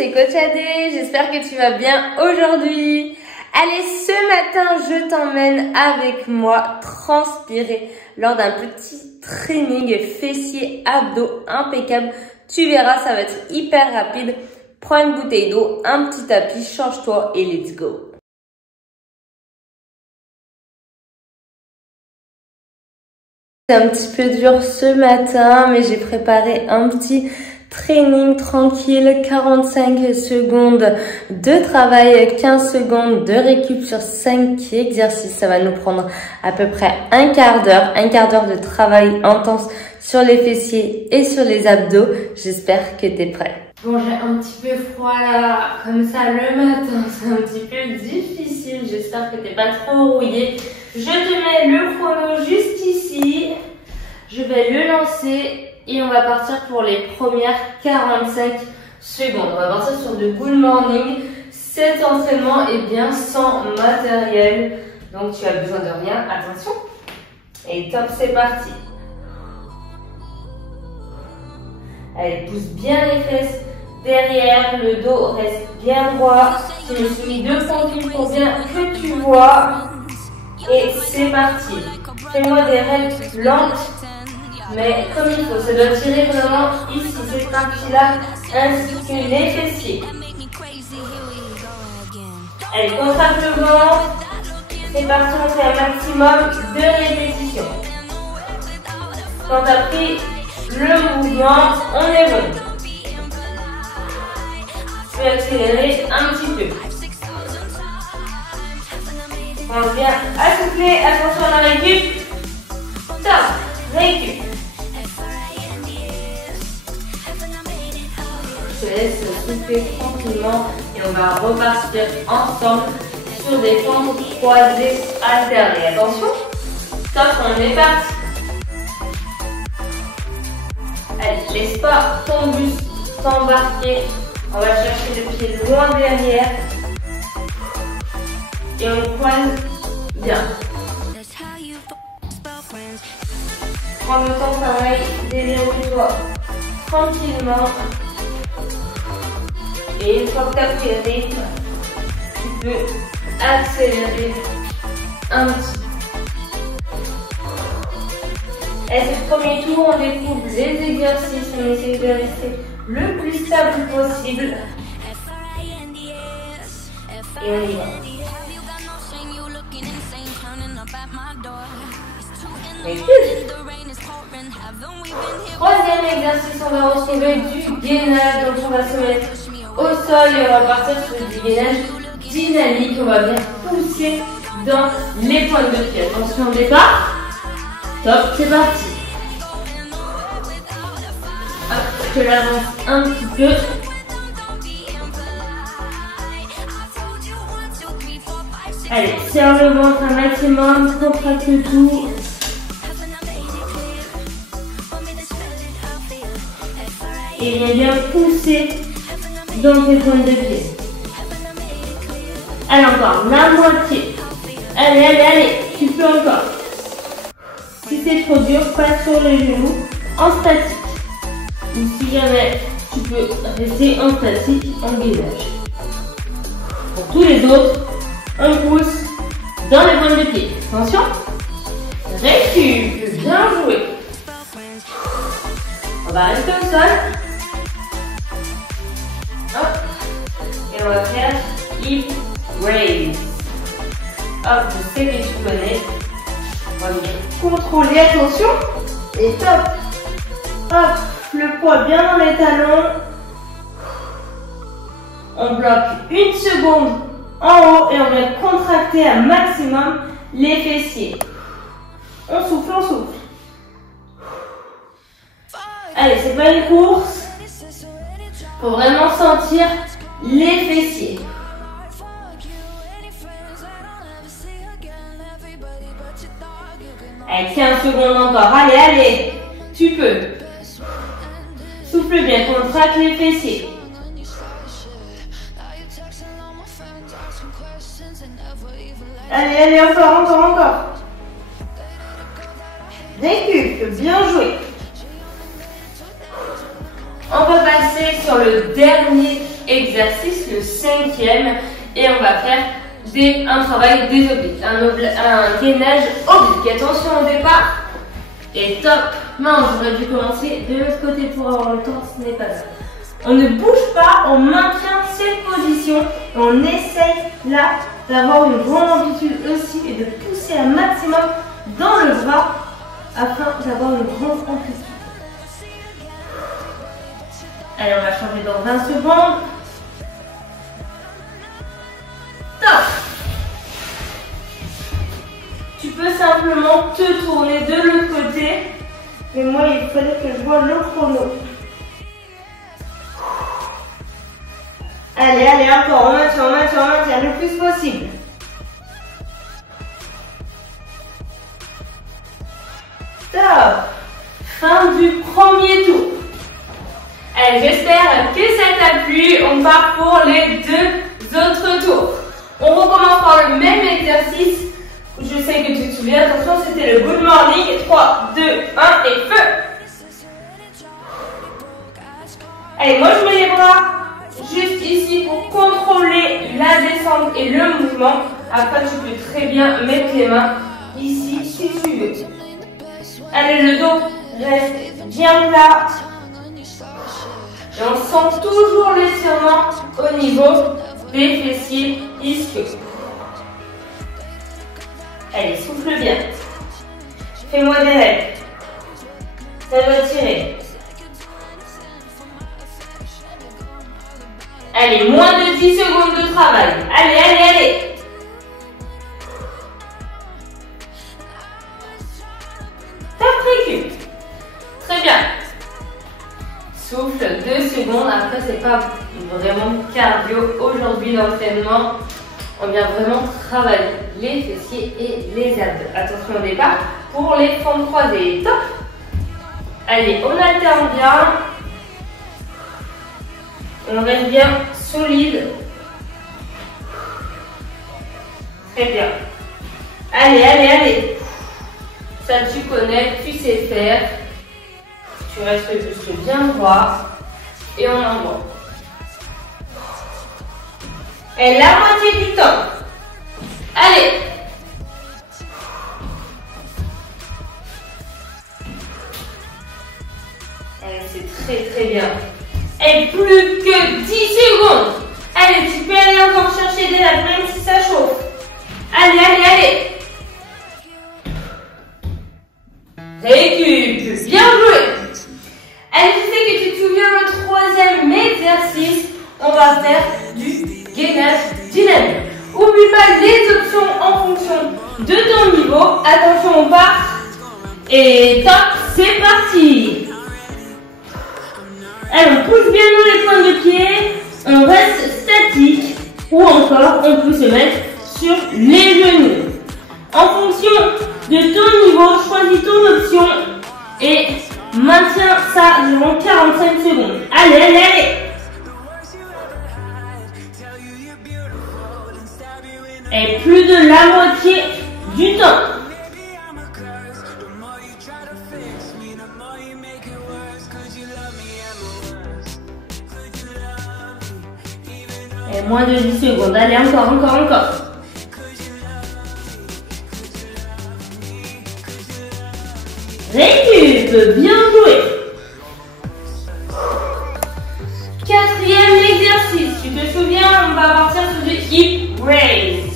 c'est Coach Adé, j'espère que tu vas bien aujourd'hui. Allez, ce matin, je t'emmène avec moi transpirer lors d'un petit training fessier abdos impeccable. Tu verras, ça va être hyper rapide. Prends une bouteille d'eau, un petit tapis, change-toi et let's go. C'est un petit peu dur ce matin, mais j'ai préparé un petit training tranquille, 45 secondes de travail, 15 secondes de récup sur 5 exercices. Ça va nous prendre à peu près un quart d'heure de travail intense sur les fessiers et sur les abdos. J'espère que tu es prêt. Bon, j'ai un petit peu froid là, comme ça le matin, c'est un petit peu difficile. J'espère que t'es pas trop rouillé. Je te mets le chrono juste ici. Je vais le lancer et on va partir pour les premières 45 secondes. On va partir sur de good morning. Cet entraînement est bien sans matériel, donc tu as besoin de rien. Attention. Et top, c'est parti. Allez, pousse bien les fesses derrière, le dos reste bien droit. Je me suis mis 2 pendules pour bien que tu vois. Et c'est parti. Fais-moi des reps lentes, mais comme il faut. Ça doit tirer vraiment ici, cette partie-là, ainsi que les fessiers. Allez, contracte le ventre. C'est parti, on fait un maximum de répétitions. Quand tu as pris le mouvement, on est bon. Je vais accélérer un petit peu. Pense bien à souffler, attention à la récup. Top, récup. Je te laisse souffler tranquillement et on va repartir ensemble sur des fentes croisées alternées. Attention, top, on est parti. Allez, laisse pas ton buste s'embarquer. On va chercher le pied loin derrière. Et on croise bien. Prends le temps pareil, déverrouille-toi tranquillement. Et une fois que tu as pris le rythme, tu peux accélérer un petit peu. Et ce premier tour, on découvre les exercices, on essaie de rester le plus stable possible. Et on y va. Troisième exercice, on va retrouver du gainage. Donc on va se mettre au sol et on va partir sur du gainage dynamique. On va bien pousser dans les pointes de pied. Attention au départ. Top, c'est parti. Hop, je l'avance un petit peu. Allez, serre le ventre un maximum, contracte tout. Et viens bien pousser dans tes pointes de pied. Allez, encore la moitié. Allez, allez, allez, tu peux encore. Si c'est trop dur, passe sur les genoux en statique. Ou si jamais tu peux rester en statique, en gainage. Pour tous les autres, on pousse dans les pointes de pied. Attention. Récup, bien joué. On va rester au sol. Hop. Et on va faire hip raise. Hop, je sais que tu connais. On va bien contrôler, attention. Et top. Hop, le poids bien dans les talons. On bloque 1 seconde en haut et on va contracter un maximum les fessiers. On souffle, on souffle. Allez, c'est pas une course. Faut vraiment sentir les fessiers. Allez, 15 secondes encore. Allez, allez. Tu peux. Souffle bien, contracte les fessiers. Allez, allez, encore. Récup, bien joué. On va passer sur le dernier exercice. exercice, le 5e, et on va faire un travail des obliques, un gainage oblique. Attention au départ, et top. Mince, j'aurais dû commencer de l'autre côté pour avoir le temps, ce n'est pas grave. On ne bouge pas, on maintient cette position, on essaye là d'avoir une grande amplitude aussi et de pousser un maximum dans le bras afin d'avoir une grande amplitude. Allez, on va changer dans 20 secondes. Top! Tu peux simplement te tourner de l'autre côté, mais moi il fallait que je vois le chrono. Allez, allez, encore, on maintient le plus possible. Top! Fin du premier tour. Allez, j'espère que ça t'a plu. On part pour les 2 autres tours. On recommence par le même exercice. Je sais que tu te souviens, attention, c'était le good morning. 3, 2, 1 et feu! Allez, moi je mets les bras juste ici pour contrôler la descente et le mouvement. Après, tu peux très bien mettre les mains ici si tu veux. Allez, le dos reste bien plat. Et on sent toujours l'étirement au niveau des fessiers ischiaux. Allez, souffle bien. Fais-moi des rêves. Ça va tirer. Allez, moins de 10 secondes de travail. Allez, allez, allez. Top récup. Très bien. Souffle 2 secondes. Après, c'est pas vraiment cardio aujourd'hui l'entraînement. On vient vraiment travailler les fessiers et les abdos. Attention au départ pour les fentes croisées. Top. Allez, on alterne bien. On reste bien solide. Très bien. Allez, allez, allez. Ça, tu connais, tu sais faire. Tu restes le buste bien droit. Et on envoie. Et la moitié du temps. Allez. Allez, c'est très très bien. Et plus que 10 secondes. Allez, tu peux aller encore chercher des lattes, même si ça chauffe. Allez, allez, allez. Récup. Bien joué. Allez, je sais que tu te souviens le 3e exercice. On va faire du gainage dynamique. Oublie pas les options en fonction de ton niveau. Attention, on part. Et top, c'est parti. Allez, on pousse bien nous les pointes de pied. On reste statique. Ou encore, on peut se mettre sur les genoux. En fonction de ton niveau, choisis ton option et maintiens ça durant 45 secondes. Allez, allez, allez. Et plus de la moitié du temps. Et moins de 10 secondes. Allez, encore. Récup, bien joué. 4e exercice. Tu te souviens, on va partir sur du hip raise.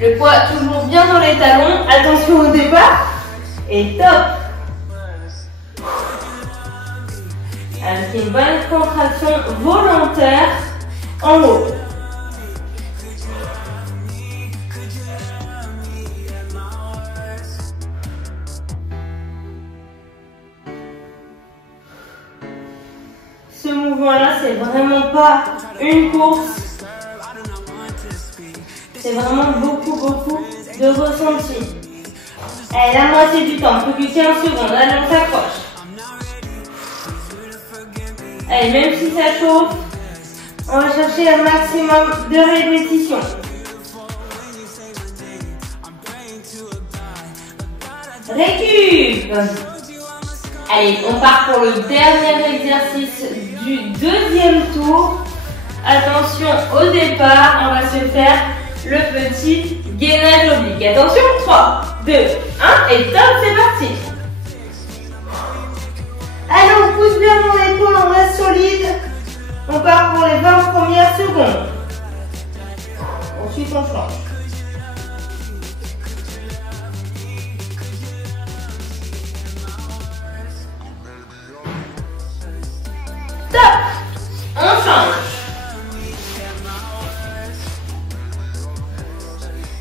Le poids toujours bien dans les talons. Attention au départ. Et top. Avec une bonne contraction volontaire en haut. Ce mouvement-là, c'est vraiment pas une course. C'est vraiment beaucoup de ressenti. Allez, la moitié du temps, plus que 15 secondes. Allez, on s'accroche. Allez, même si ça chauffe, on va chercher un maximum de répétitions. Récup. Allez, on part pour le dernier exercice du deuxième tour. Attention, au départ, on va se faire le petit gainage oblique. Attention, 3, 2, 1 et top, c'est parti. Allez, on pousse bien mon épaule, on reste solide. On part pour les 20 premières secondes. Ensuite, on change. Top. On change.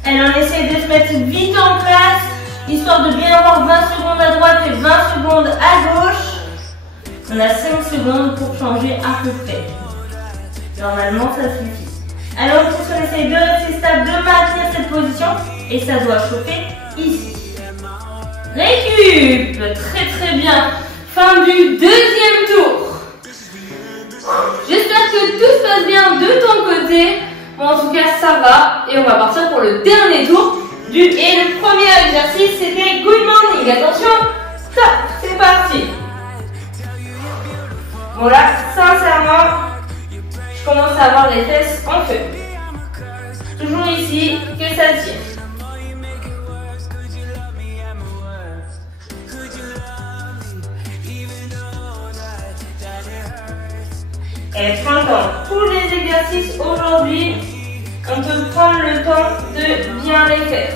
Allez, on essaie de se mettre vite en place, histoire de bien avoir 20 secondes à droite et 20 secondes à gauche. On a 5 secondes pour changer à peu près. Normalement, ça suffit. Alors, on essaye de rester stable, de maintenir cette position et ça doit chauffer ici. Récup. Très très bien. Fin du deuxième tour. J'espère que tout se passe bien de ton côté. Bon, en tout cas, ça va. Et on va partir pour le dernier tour. Et le premier exercice, c'était Good Morning. Attention, top, c'est parti. Bon là, sincèrement, je commence à avoir les fesses en feu. Toujours ici, que ça tire. Et pendant tous les exercices aujourd'hui, on peut prendre le temps de bien les faire.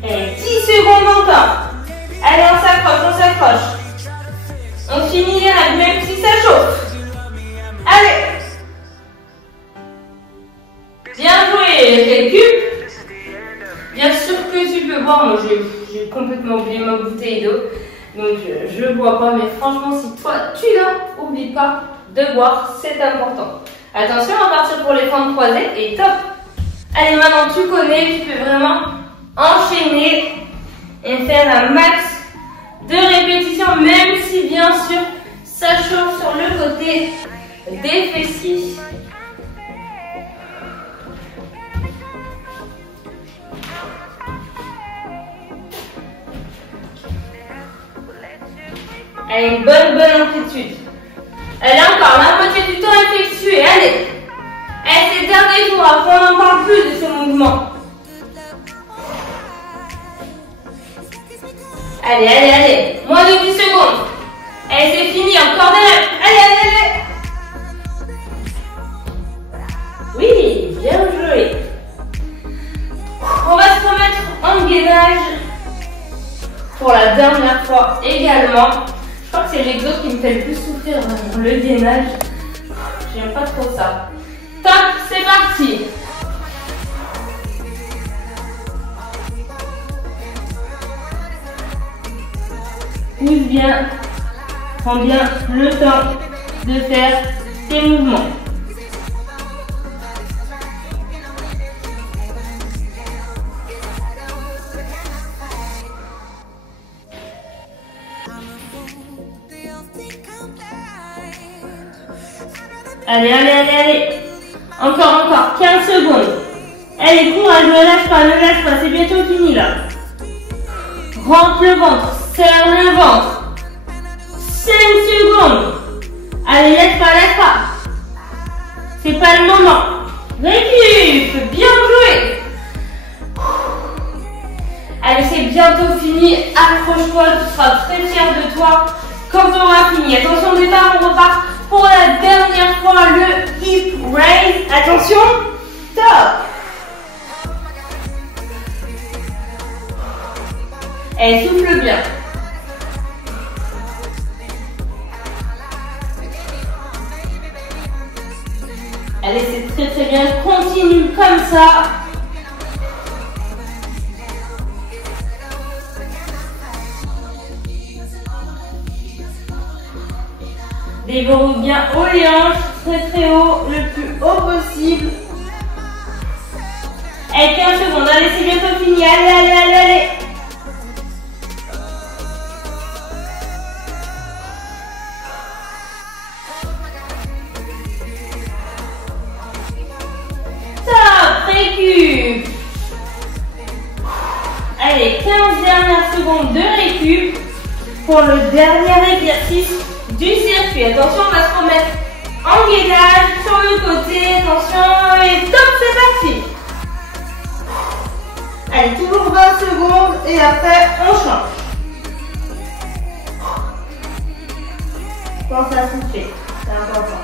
Et 10 secondes encore. Allez, on s'accroche, on s'accroche. On finit les règles, même si ça chauffe. Allez. Bien joué, récup. Bien sûr que tu peux boire, moi j'ai complètement oublié ma bouteille d'eau, donc je bois pas, mais franchement si toi tu l'as, oublie pas de boire, c'est important. Attention, on va partir pour les fentes croisées et top. Allez, maintenant tu connais, tu peux vraiment enchaîner et faire un max de répétitions, même si bien sûr ça chauffe sur le côté des fessiers. Allez, une bonne amplitude. Allez, encore la moitié du temps effectué. Allez. Allez, c'est le dernier tour. Après, on n'en parle plus de ce mouvement. Allez, allez, allez. Moins de 10 secondes. Allez, c'est fini. Encore derrière. Allez, allez, allez. Oui, bien joué. On va se remettre en gainage pour la dernière fois également. Je crois que c'est l'exo qui me fait le plus souffrir, le gainage. J'aime pas trop ça. Top, c'est parti. Pousse bien, prends bien le temps de faire tes mouvements. Allez, allez, allez, allez. Encore, 15 secondes. Allez, courage, ne lâche pas, c'est bientôt fini là. Rentre le ventre, serre le ventre. 5 secondes. Allez, laisse pas. C'est pas le moment. Récup, bien joué. Allez, c'est bientôt fini. Accroche-toi, tu seras très fier de toi quand on aura fini. Attention, au départ, on repart pour la dernière fois le hip raise. Attention, top. Et souffle bien. Allez, c'est très très bien. Continue comme ça. Déverrouille bien haut les hanches, très très haut, le plus haut possible. Et 15 secondes, allez, c'est bientôt fini. Allez, allez, allez, allez. Top, récup. de récup pour le dernier exercice du circuit. Attention, on va se remettre en gainage sur le côté. Attention, et top, c'est parti. Allez, toujours 20 secondes et après on change. Pense à souffler, c'est important.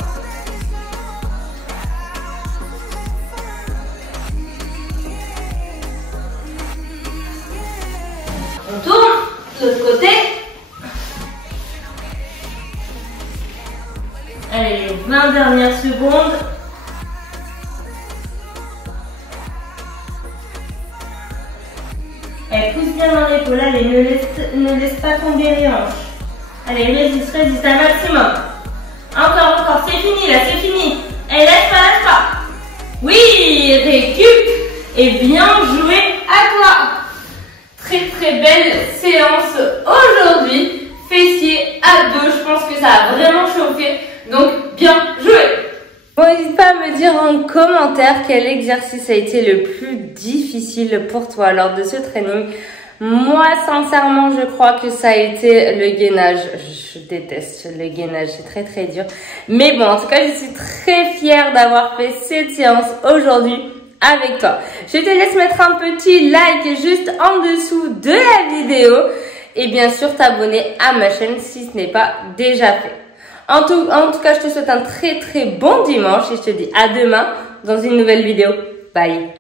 On tourne de l'autre côté. Allez, les 20 dernières secondes. Elle pousse bien dans l'épaule, allez, ne laisse pas tomber les hanches. Allez, résiste un maximum. Encore, c'est fini là, c'est fini. Et lâche pas. Oui, récup. Et bien joué à toi. Très belle séance aujourd'hui. Fessiers, abdos, je pense que ça a vraiment chauffé. Donc, bien joué. Bon, n'hésite pas à me dire en commentaire quel exercice a été le plus difficile pour toi lors de ce training. Moi, sincèrement, je crois que ça a été le gainage. Je déteste le gainage, c'est très dur. Mais bon, en tout cas, je suis très fière d'avoir fait cette séance aujourd'hui avec toi. Je te laisse mettre un petit like juste en dessous de la vidéo. Et bien sûr, t'abonner à ma chaîne si ce n'est pas déjà fait. En tout cas, je te souhaite un très bon dimanche et je te dis à demain dans une nouvelle vidéo. Bye!